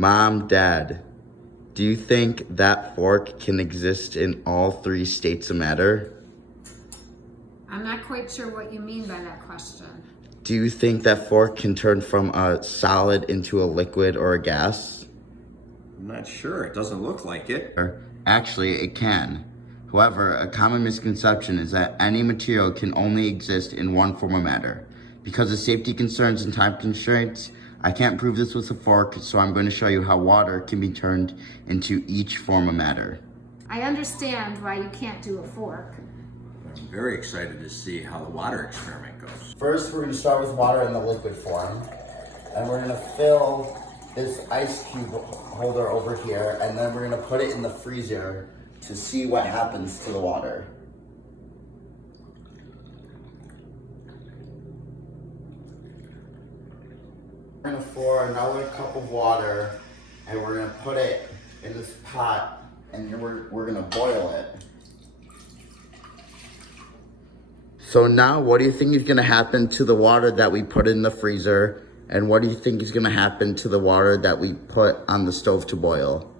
Mom, Dad, do you think that fork can exist in all three states of matter? I'm not quite sure what you mean by that question. Do you think that fork can turn from a solid into a liquid or a gas? I'm not sure. It doesn't look like it. Actually, it can. However, a common misconception is that any material can only exist in one form of matter. Because of safety concerns and time constraints, I can't prove this with a fork, so I'm going to show you how water can be turned into each form of matter. I understand why you can't do a fork. I'm very excited to see how the water experiment goes. First, we're going to start with water in the liquid form. And we're going to fill this ice cube holder over here, and then we're going to put it in the freezer to see what happens to the water. We're going to pour another cup of water, and we're going to put it in this pot, and we're going to boil it. So now, what do you think is going to happen to the water that we put in the freezer? And what do you think is going to happen to the water that we put on the stove to boil?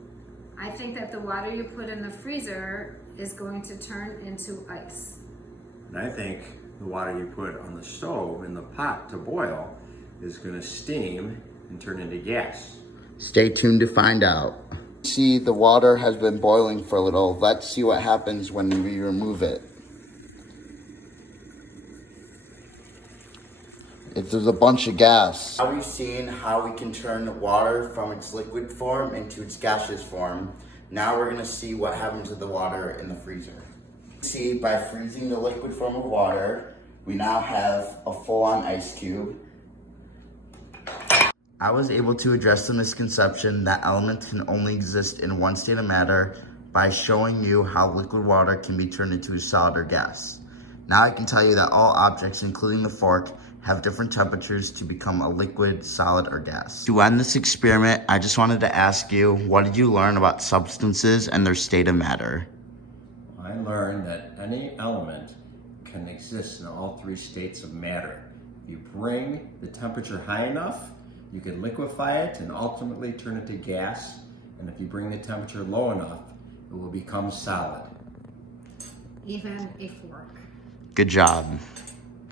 I think that the water you put in the freezer is going to turn into ice. And I think the water you put on the stove in the pot to boil is going to steam and turn into gas. Stay tuned to find out. See, the water has been boiling for a little. Let's see what happens when we remove it. There's a bunch of gas. Now we've seen how we can turn water from its liquid form into its gaseous form. Now we're gonna see what happens to the water in the freezer. See, by freezing the liquid form of water, we now have a full-on ice cube. I was able to address the misconception that elements can only exist in one state of matter by showing you how liquid water can be turned into a solid or gas. Now I can tell you that all objects, including the fork, have different temperatures to become a liquid, solid, or gas. To end this experiment, I just wanted to ask you, what did you learn about substances and their state of matter? I learned that any element can exist in all three states of matter. If you bring the temperature high enough, you can liquefy it and ultimately turn it to gas. And if you bring the temperature low enough, it will become solid. Even a fork. Good job.